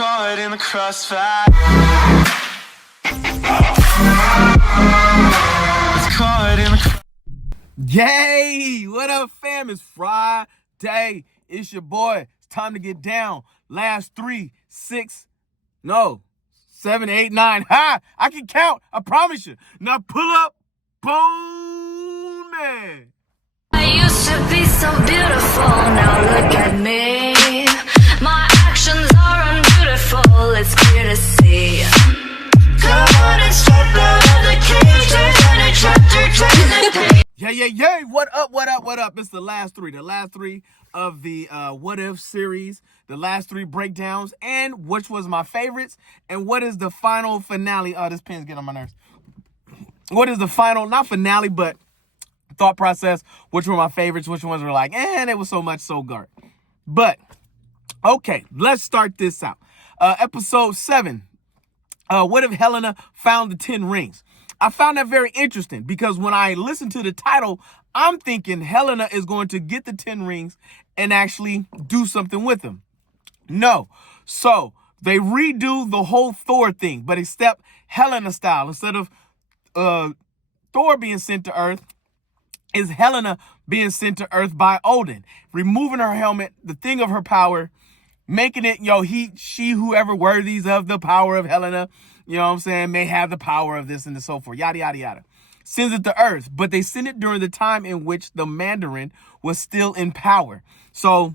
caught in the crossfire. It's caught in the Yay! What up, fam? It's Friday. It's your boy. It's time to get down. Last 3, 6, no, 7, 8, 9. Ha! I can count. I promise you. Now pull up, Bone Man. I used to be so beautiful, now look at me. My actions are unbeautiful, it's clear to see. Come on and step out of the cage, there's any chapter trying to pay. Yeah. What up? It's the last three of the What If series, the last 3 breakdowns, and which was my favorites, and what is the final finale. Oh, this pen's getting on my nerves. What is the final, not finale, but thought process, which were my favorites, which ones were like, it was so much so garbage. But, okay, let's start this out. Episode 7, what if Helena found the 10 rings? I found that very interesting because when I listened to the title, I'm thinking Helena is going to get the 10 rings and actually do something with them. No. So they redo the whole Thor thing, but except Helena style. Instead of Thor being sent to Earth, is Helena being sent to Earth by Odin, removing her helmet, the thing of her power, making it, whoever worthies of the power of Helena, you know what I'm saying, may have the power of this and so forth, yada, yada, yada. Sends it to Earth, but they sent it during the time in which the Mandarin was still in power. So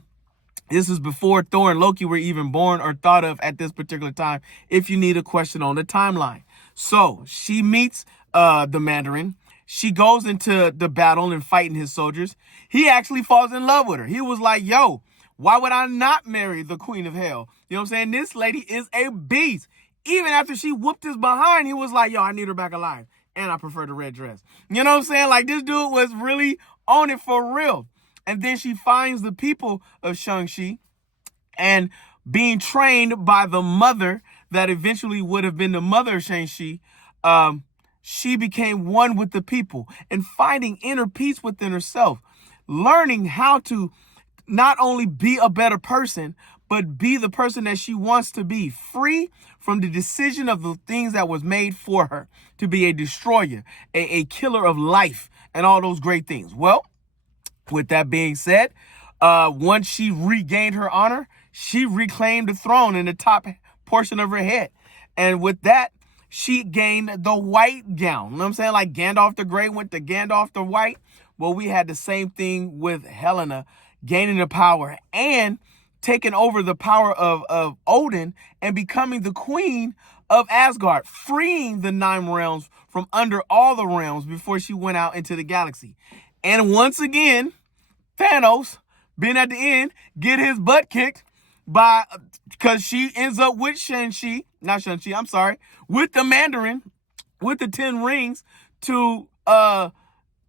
this is before Thor and Loki were even born or thought of at this particular time, if you need a question on the timeline. So she meets the Mandarin. She goes into the battle and fighting his soldiers. He actually falls in love with her. He was like, yo, why would I not marry the Queen of Hell? You know what I'm saying? This lady is a beast. Even after she whooped his behind, he was like, yo, I need her back alive. And I prefer the red dress. You know what I'm saying? Like, this dude was really on it for real. And then she finds the people of Shang-Chi and being trained by the mother that eventually would have been the mother of Shang-Chi, she became one with the people and finding inner peace within herself, learning how to not only be a better person, but be the person that she wants to be, free from the decision of the things that was made for her, to be a destroyer, a killer of life, and all those great things. Well, with that being said, once she regained her honor, she reclaimed the throne in the top portion of her head. And with that, she gained the white gown. You know what I'm saying? Like Gandalf the Grey went to Gandalf the White. Well, we had the same thing with Helena gaining the power and taking over the power of Odin and becoming the queen of Asgard, freeing the 9 realms from under all the realms before she went out into the galaxy. And once again, Thanos, being at the end, get his butt kicked because she ends up with with the Mandarin, with the 10 rings to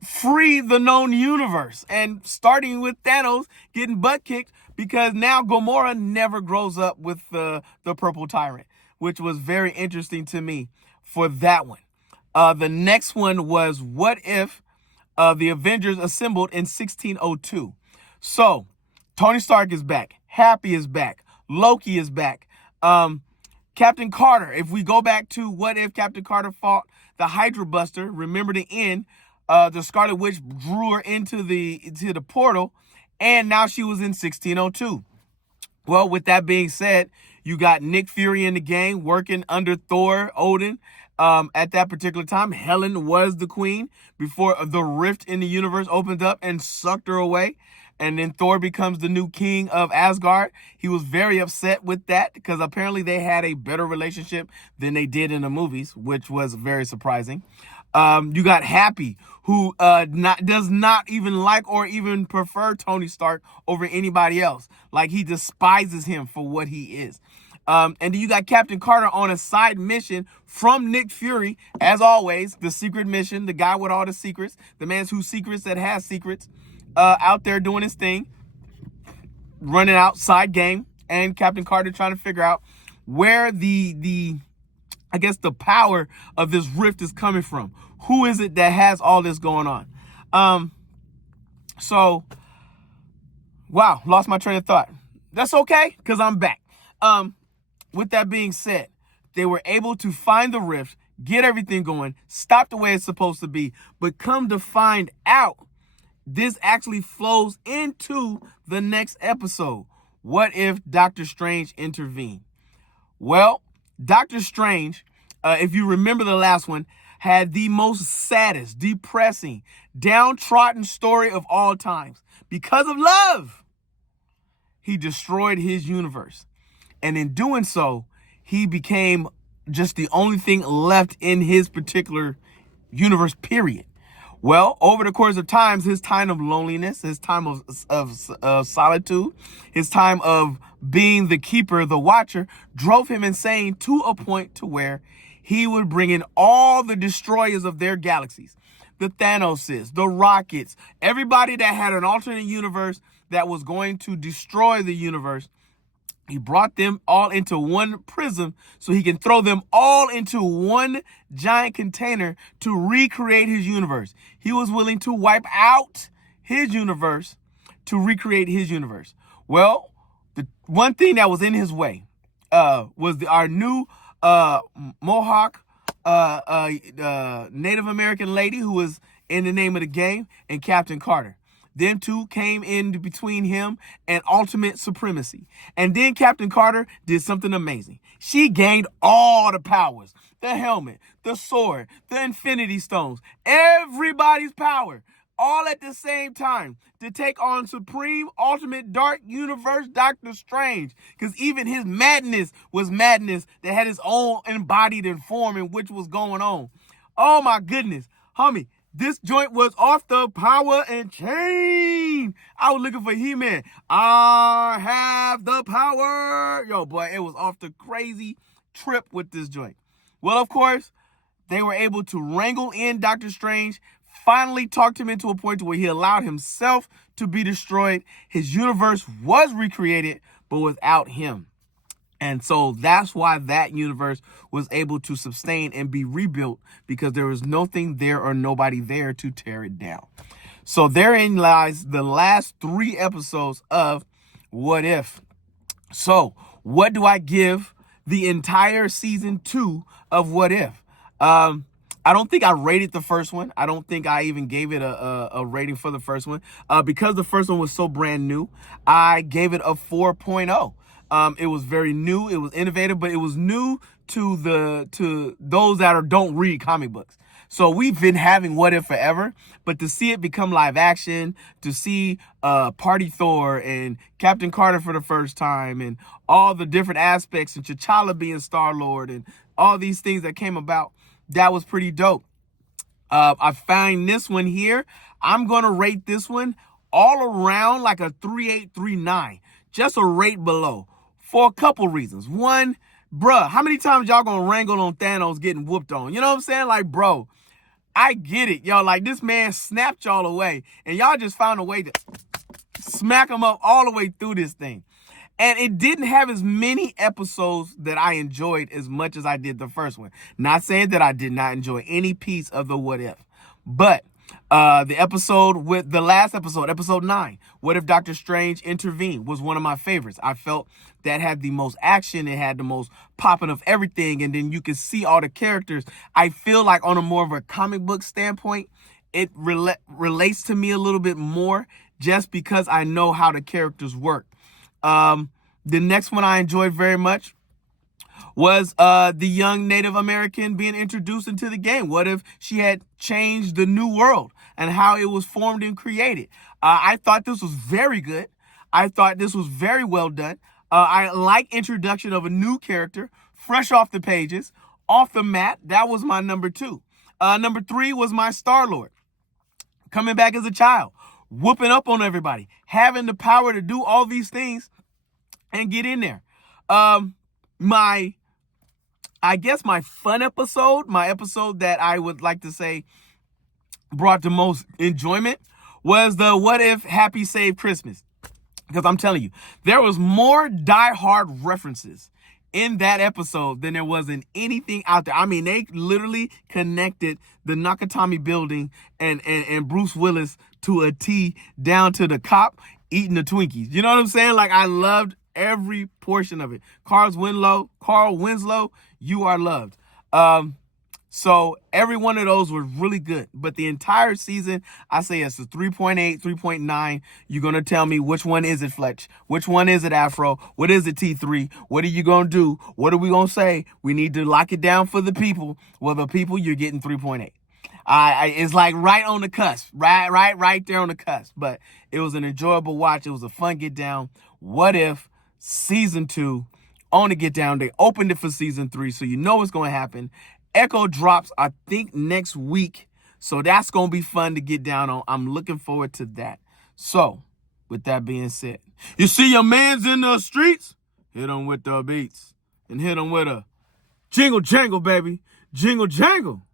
free the known universe. And starting with Thanos getting butt kicked because now Gamora never grows up with the Purple Tyrant, which was very interesting to me for that one. The next one was what if the Avengers assembled in 1602. So Tony Stark is back. Happy is back. Loki is back. Captain Carter, if we go back to what if Captain Carter fought the Hydra Buster, remember the end, the Scarlet Witch drew her into the portal, and now she was in 1602. Well, with that being said, you got Nick Fury in the game working under Thor, Odin. At that particular time, Helen was the queen before the rift in the universe opened up and sucked her away. And then Thor becomes the new king of Asgard. He was very upset with that because apparently they had a better relationship than they did in the movies, which was very surprising. You got Happy, who does not even like or even prefer Tony Stark over anybody else. Like, he despises him for what he is. And then you got Captain Carter on a side mission from Nick Fury, as always, the secret mission, the guy with all the secrets, the man whose secrets that has secrets, out there doing his thing, running outside game, and Captain Carter trying to figure out where the power of this rift is coming from. Who is it that has all this going on? Wow, lost my train of thought. That's okay, because I'm back. with that being said, they were able to find the rift, get everything going, stop the way it's supposed to be. But come to find out, this actually flows into the next episode. What if Doctor Strange intervened? Well, Doctor Strange, if you remember the last one, had the most saddest, depressing, downtrodden story of all times. Because of love, he destroyed his universe. And in doing so, he became just the only thing left in his particular universe, period. Well, over the course of times, his time of loneliness, his time of solitude, his time of being the keeper, the watcher, drove him insane to a point to where he would bring in all the destroyers of their galaxies. The Thanoses, the Rockets, everybody that had an alternate universe that was going to destroy the universe. He brought them all into one prism so he can throw them all into one giant container to recreate his universe. He was willing to wipe out his universe to recreate his universe. Well, the one thing that was in his way was our new Mohawk Native American lady who was in the name of the game, and Captain Carter. Them two came in between him and ultimate supremacy. And then Captain Carter did something amazing. She gained all the powers. The helmet, the sword, the infinity stones, everybody's power, all at the same time to take on supreme ultimate dark universe Doctor Strange. Because even his madness was madness that had its own embodied in form in which was going on. Oh my goodness. Homie, this joint was off the power and chain. I was looking for He-Man. I have the power. Yo, boy, it was off the crazy trip with this joint. Well, of course, they were able to wrangle in Doctor Strange, finally talked him into a point where he allowed himself to be destroyed. His universe was recreated, but without him. And so that's why that universe was able to sustain and be rebuilt, because there was nothing there or nobody there to tear it down. So therein lies the last 3 episodes of What If. So what do I give the entire season 2 of What If? I don't think I rated the first one. I don't think I even gave it a rating for the first one. Because the first one was so brand new, I gave it a 4.0. It was very new. It was innovative, but it was new to those that don't read comic books. So we've been having What If forever, but to see it become live action, to see Party Thor and Captain Carter for the first time, and all the different aspects, and T'Challa being Star-Lord, and all these things that came about, that was pretty dope. I find this one here, I'm going to rate this one all around like a 3.8, 3.9, just a rate below. For a couple reasons. One, bruh, how many times y'all gonna wrangle on Thanos getting whooped on? You know what I'm saying? Like, bro, I get it. Y'all, like, this man snapped y'all away, and y'all just found a way to smack him up all the way through this thing. And it didn't have as many episodes that I enjoyed as much as I did the first one. Not saying that I did not enjoy any piece of the What If. But the last episode, episode 9, What If Doctor Strange Intervened, was one of my favorites. I felt that had the most action. It had the most popping of everything. And then you could see all the characters. I feel like on a more of a comic book standpoint, it relates to me a little bit more just because I know how the characters work. The next one I enjoyed very much was the young Native American being introduced into the game. What if she had changed the new world and how it was formed and created? I thought this was very good. I thought this was very well done. I like introduction of a new character, fresh off the pages, off the mat. That was my number 2. Number 3 was my Star-Lord. Coming back as a child, whooping up on everybody, having the power to do all these things and get in there. My fun episode, my episode that I would like to say brought the most enjoyment, was the What If Happy Save Christmas. Because I'm telling you, there was more Die Hard references in that episode than there was in anything out there. I mean, they literally connected the Nakatomi building and Bruce Willis to a T, down to the cop eating the Twinkies. You know what I'm saying? Like, I loved every portion of it. Carl Winslow, you are loved. So every one of those was really good. But the entire season, I say it's a 3.8, 3.9. You're going to tell me which one is it, Fletch? Which one is it, Afro? What is it, T3? What are you going to do? What are we going to say? We need to lock it down for the people. Well, the people, you're getting 3.8. It's like right on the cusp, right there on the cusp. But it was an enjoyable watch. It was a fun get down. What If season 2 on the get down? They opened it for season 3, so you know what's going to happen. Echo drops, I think, next week. So that's going to be fun to get down on. I'm looking forward to that. So, with that being said, you see your mans in the streets? Hit them with the beats. And hit them with a jingle jangle, baby. Jingle jangle.